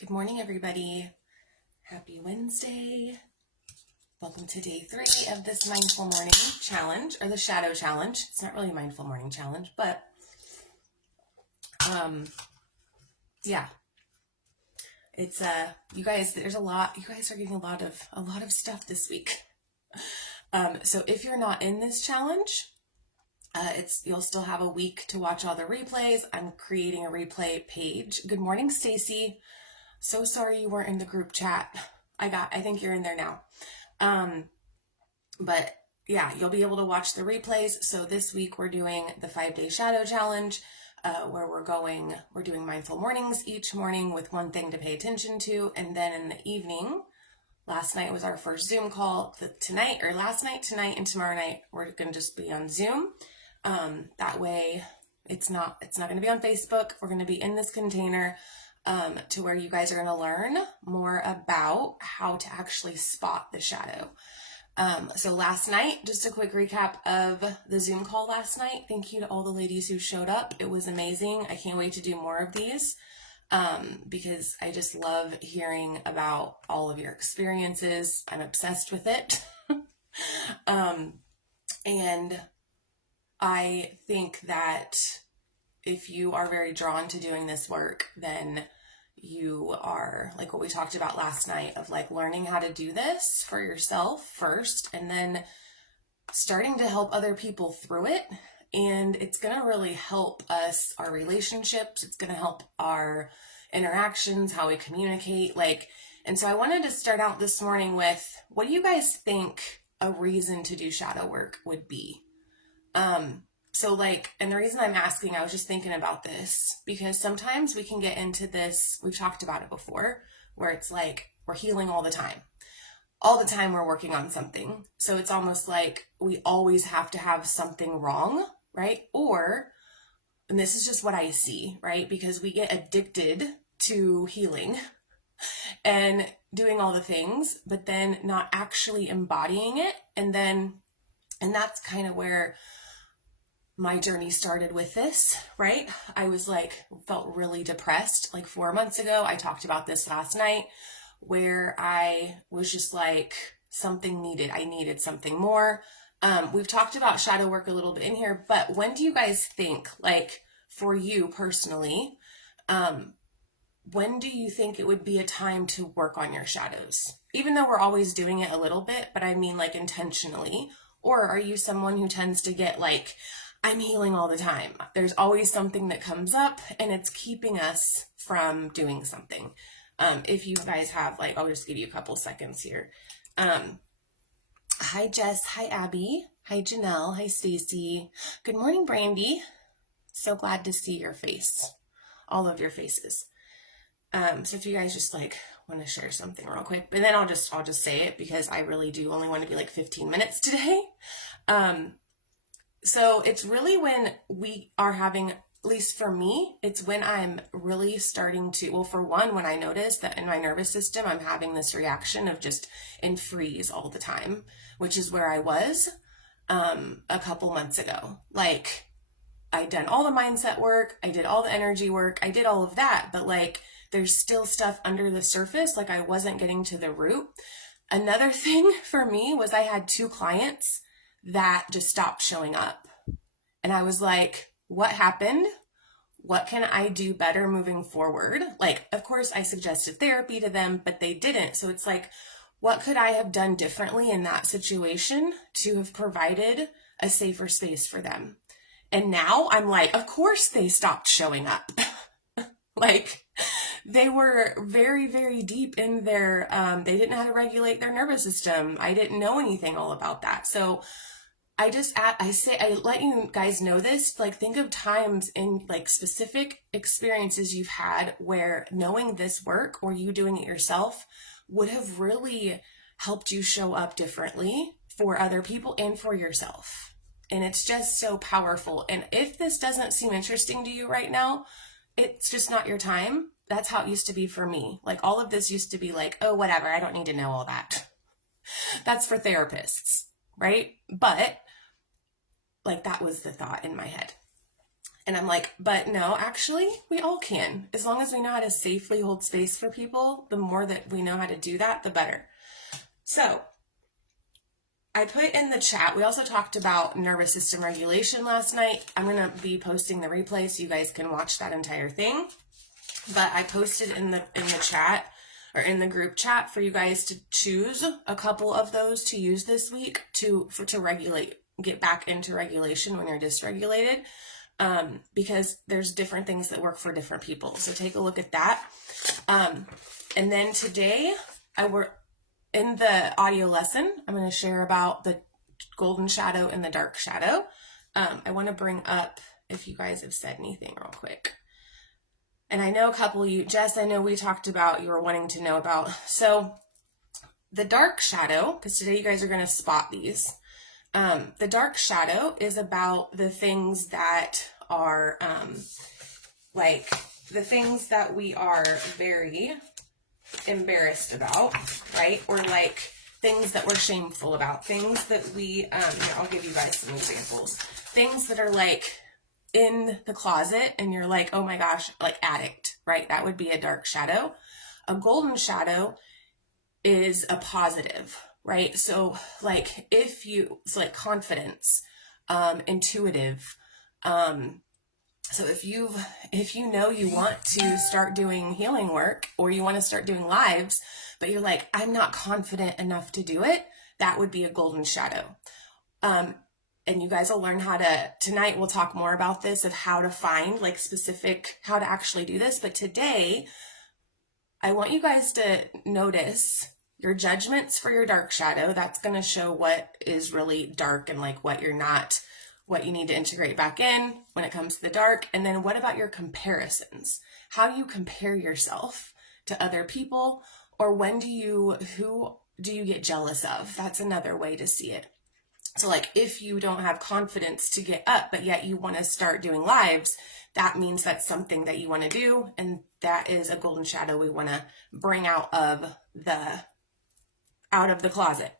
Good morning, everybody. Happy Wednesday. Welcome to day 3 of this Mindful Morning Challenge, or the Shadow Challenge. It's not really a Mindful Morning Challenge, but yeah. It's you guys, there's a lot. You guys are getting a lot of stuff this week. So if you're not in this challenge, you'll still have a week to watch all the replays. I'm creating a replay page. Good morning, Stacy. So sorry you weren't in the group chat. I think you're in there now. But yeah, you'll be able to watch the replays. So this week we're doing the 5-day shadow challenge, where we're doing mindful mornings each morning with one thing to pay attention to. And then in the evening, last night was our first Zoom call. Tonight, and tomorrow night, we're going to just be on Zoom. That way it's not going to be on Facebook. We're going to be in this container, to where you guys are going to learn more about how to actually spot the shadow. So last night, just a quick recap of the Zoom call last night. Thank you to all the ladies who showed up. It was amazing. I can't wait to do more of these, because I just love hearing about all of your experiences. I'm obsessed with it. And I think that if you are very drawn to doing this work, then you are, like what we talked about last night, of like learning how to do this for yourself first, and then starting to help other people through it. And it's going to really help us, our relationships. It's going to help our interactions, how we communicate. And so I wanted to start out this morning with, what do you guys think a reason to do shadow work would be? And the reason I'm asking, I was just thinking about this, because sometimes we can get into this, we've talked about it before, where it's like we're healing all the time. All the time we're working on something. So it's almost like we always have to have something wrong, right? And this is just what I see, right? Because we get addicted to healing and doing all the things, but then not actually embodying it. And that's kind of where my journey started with this, right? I felt really depressed 4 months ago. I talked about this last night, where I was just like, I needed something more. We've talked about shadow work a little bit in here, but when do you guys think, for you personally, when do you think it would be a time to work on your shadows? Even though we're always doing it a little bit, but I mean intentionally. Or are you someone who tends to get I'm healing all the time? There's always something that comes up and it's keeping us from doing something. If you guys have, I'll just give you a couple seconds here. Hi, Jess. Hi, Abby. Hi, Janelle. Hi, Stacy. Good morning, Brandy. So glad to see your face. All of your faces. So if you guys just want to share something real quick, and then I'll just say it, because I really do only want to be 15 minutes today. So it's really when we are having, at least for me, it's when I'm really starting to, well, for one, when I notice that in my nervous system, I'm having this reaction of just in freeze all the time, which is where I was a couple months ago. I'd done all the mindset work, I did all the energy work, I did all of that, but there's still stuff under the surface, I wasn't getting to the root. Another thing for me was I had 2 clients that just stopped showing up. And I was like, what happened? What can I do better moving forward? Of course, I suggested therapy to them, but they didn't. So it's what could I have done differently in that situation to have provided a safer space for them? And now I'm of course they stopped showing up. They were very, very deep in their, they didn't know how to regulate their nervous system. I didn't know anything all about that. So I let you guys know this, think of times in specific experiences you've had where knowing this work or you doing it yourself would have really helped you show up differently for other people and for yourself. And it's just so powerful. And if this doesn't seem interesting to you right now, it's just not your time. That's how it used to be for me. All of this used to be oh, whatever, I don't need to know all that. That's for therapists, right? But that was the thought in my head. And I'm like, but no, actually, we all can. As long as we know how to safely hold space for people, the more that we know how to do that, the better. So I put in the chat, we also talked about nervous system regulation last night. I'm going to be posting the replay so you guys can watch that entire thing. But I posted in the chat, or in the group chat, for you guys to choose a couple of those to use this week to regulate, get back into regulation when you're dysregulated. Because there's different things that work for different people. So take a look at that. And then today, in the audio lesson, I'm going to share about the golden shadow and the dark shadow. I want to bring up if you guys have said anything real quick. And I know a couple of you, Jess, I know we talked about, you were wanting to know about. So the dark shadow, because today you guys are going to spot these. The dark shadow is about the things that are like the things that we are very embarrassed about, right? Or like things that we're shameful about, things that we, here, I'll give you guys some examples. Things that are like in the closet and you're like, oh my gosh, like addict, right? That would be a dark shadow. A golden shadow is a positive, right? So like it's like confidence, intuitive. So if you know you want to start doing healing work or you want to start doing lives, but you're like, I'm not confident enough to do it, that would be a golden shadow. And you guys will learn tonight we'll talk more about this, of how to find like specific, how to actually do this. But today, I want you guys to notice your judgments for your dark shadow. That's going to show what is really dark and like what you need to integrate back in when it comes to the dark. And then what about your comparisons? How do you compare yourself to other people? Or who do you get jealous of? That's another way to see it. So like if you don't have confidence to get up, but yet you want to start doing lives, that means that's something that you want to do. And that is a golden shadow we want to bring out of the closet.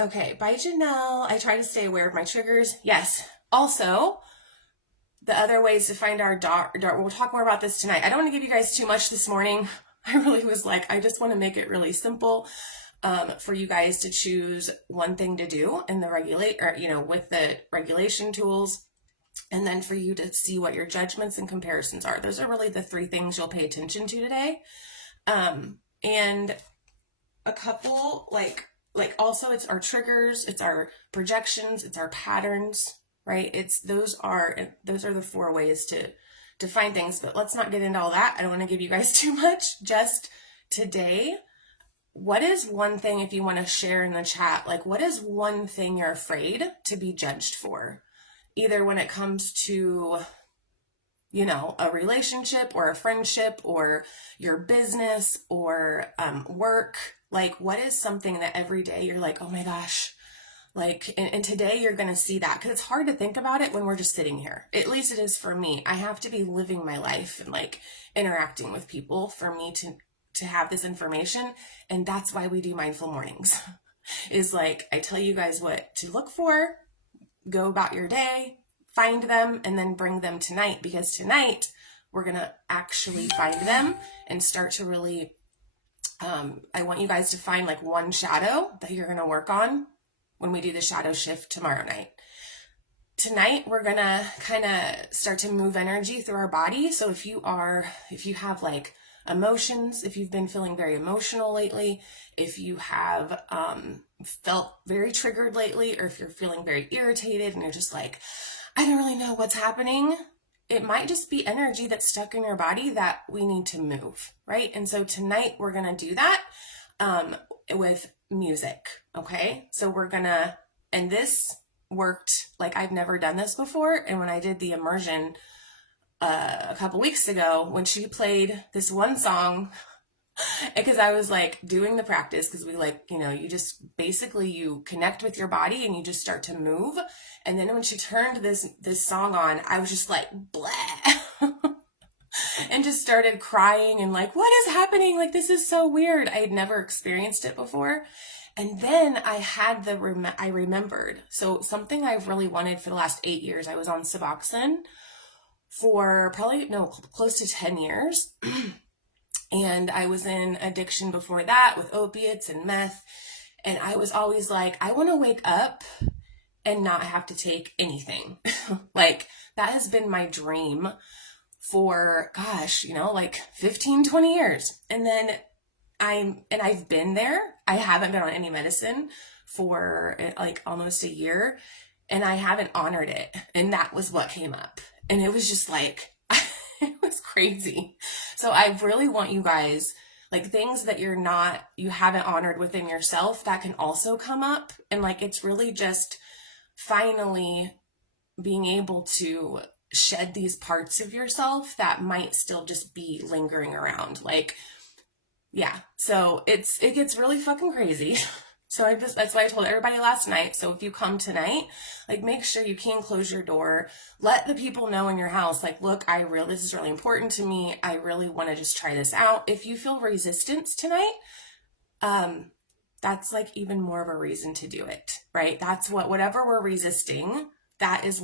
Okay. Bye, Janelle. I try to stay aware of my triggers. Yes. Also, the other ways to find our dark, we'll talk more about this tonight. I don't want to give you guys too much this morning. I really was like, I just want to make it really simple. For you guys to choose one thing to do in the with the regulation tools, and then for you to see what your judgments and comparisons are. Those are really the three things you'll pay attention to today. And a couple, like also it's our triggers, it's our projections, it's our patterns, right? Those are the 4 ways to find things, but let's not get into all that. I don't want to give you guys too much. Just today, what is one thing, if you want to share in the chat, like what is one thing you're afraid to be judged for? Either when it comes to, a relationship or a friendship or your business or work. Like what is something that every day you're like, oh my gosh, like, and today you're going to see that, because it's hard to think about it when we're just sitting here. At least it is for me. I have to be living my life and like interacting with people for me to have this information. And that's why we do mindful mornings is like, I tell you guys what to look for, go about your day, find them, and then bring them tonight, because tonight we're going to actually find them and start to really, I want you guys to find like one shadow that you're going to work on when we do the shadow shift tomorrow night. Tonight, we're going to kind of start to move energy through our body. So if you have like emotions, if you've been feeling very emotional lately, if you have felt very triggered lately, or if you're feeling very irritated and you're just like, I don't really know what's happening, it might just be energy that's stuck in your body that we need to move, right? And so tonight we're going to do that with music, okay? So and this worked like I've never done this before. And when I did the immersion a couple weeks ago, when she played this one song, because I was like doing the practice, because we like, you just basically you connect with your body and you just start to move. And then when she turned this song on, I was just like, blah, and just started crying and like, what is happening? Like, this is so weird. I had never experienced it before. And then I remembered. So something I've really wanted for the last 8 years, I was on Suboxone for probably, no, close to 10 years. And I was in addiction before that with opiates and meth. And I was always like, I want to wake up and not have to take anything. Like, that has been my dream for, gosh, 15, 20 years. And then I've been there. I haven't been on any medicine for like almost a year, and I haven't honored it. And that was what came up. And it was just like, it was crazy. So I really want you guys, like, things that you haven't honored within yourself, that can also come up. And like, it's really just finally being able to shed these parts of yourself that might still just be lingering around. Like, yeah. So it gets really fucking crazy. So that's why I told everybody last night. So if you come tonight, like, make sure you can close your door. Let the people know in your house, like, look, this is really important to me. I really want to just try this out. If you feel resistance tonight, that's like even more of a reason to do it, right? That's whatever we're resisting, that's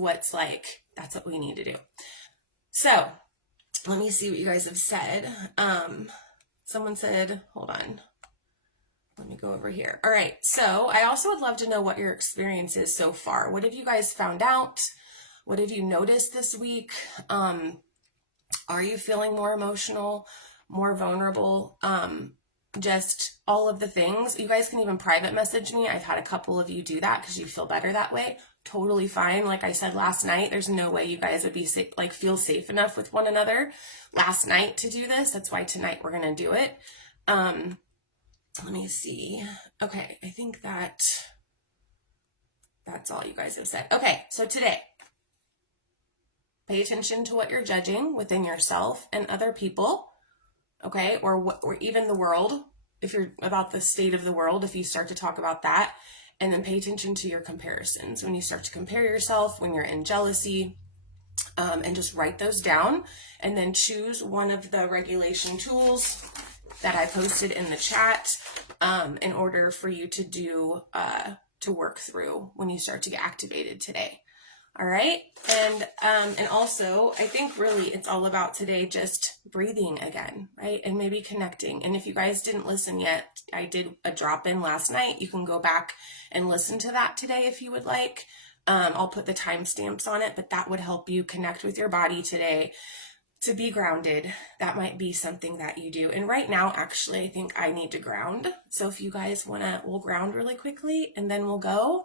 what we need to do. So let me see what you guys have said. Someone said, hold on. Let me go over here. All right. So I also would love to know what your experience is so far. What have you guys found out? What have you noticed this week? Are you feeling more emotional, more vulnerable? Just all of the things. You guys can even private message me. I've had a couple of you do that because you feel better that way. Totally fine. Like I said last night, there's no way you guys would be safe, like feel safe enough with one another last night to do this. That's why tonight we're going to do it. Let me see. Okay. I think that's all you guys have said. Okay. So today, pay attention to what you're judging within yourself and other people. Okay. Or even the world. If you're about the state of the world, if you start to talk about that, and then pay attention to your comparisons. When you start to compare yourself, when you're in jealousy, and just write those down, and then choose one of the regulation tools that I posted in the chat, in order for you to do, to work through when you start to get activated today. All right. And also, I think really it's all about today just breathing again, right? And maybe connecting. And if you guys didn't listen yet, I did a drop-in last night. You can go back and listen to that today if you would like. I'll put the timestamps on it, but that would help you connect with your body today to be grounded. That might be something that you do. And right now, actually, I think I need to ground. So if you guys we'll ground really quickly and then we'll go.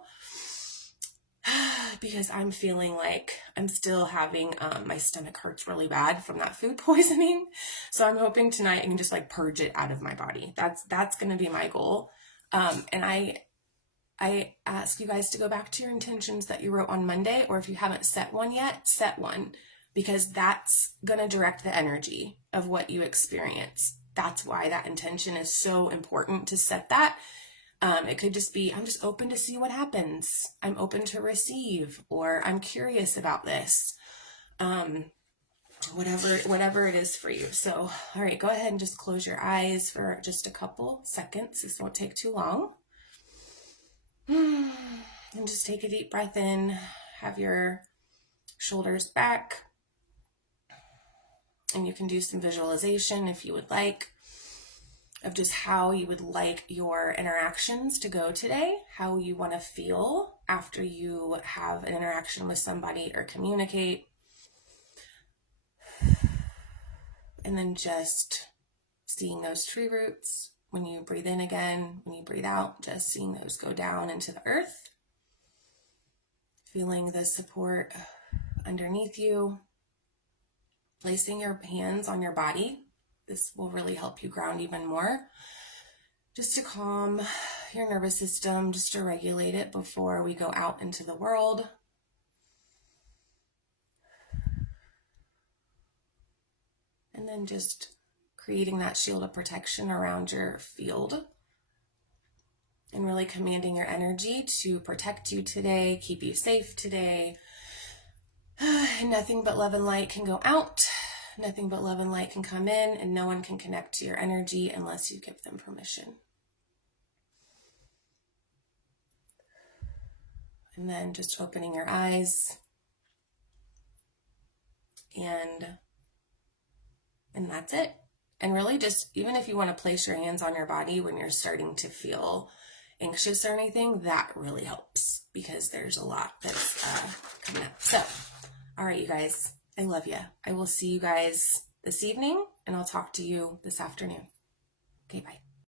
Because I'm feeling like I'm still having, my stomach hurts really bad from that food poisoning. So I'm hoping tonight I can just like purge it out of my body. That's going to be my goal. And I ask you guys to go back to your intentions that you wrote on Monday, or if you haven't set one yet, set one, because that's going to direct the energy of what you experience. That's why that intention is so important to set that. It could just be, I'm just open to see what happens. I'm open to receive, or I'm curious about this. Whatever it is for you. So, all right, go ahead and just close your eyes for just a couple seconds. This won't take too long. And just take a deep breath in. Have your shoulders back. And you can do some visualization if you would like, of just how you would like your interactions to go today, how you want to feel after you have an interaction with somebody or communicate. And then just seeing those tree roots when you breathe in again, when you breathe out, just seeing those go down into the earth. Feeling the support underneath you. Placing your hands on your body. This will really help you ground even more, just to calm your nervous system, just to regulate it before we go out into the world. And then just creating that shield of protection around your field, and really commanding your energy to protect you today, keep you safe today. And nothing but love and light can go out. Nothing but love and light can come in, and no one can connect to your energy unless you give them permission. And then just opening your eyes. And that's it. And really just, even if you want to place your hands on your body when you're starting to feel anxious or anything, that really helps because there's a lot that's coming up. So, all right, you guys, I love you. I will see you guys this evening, and I'll talk to you this afternoon. Okay, bye.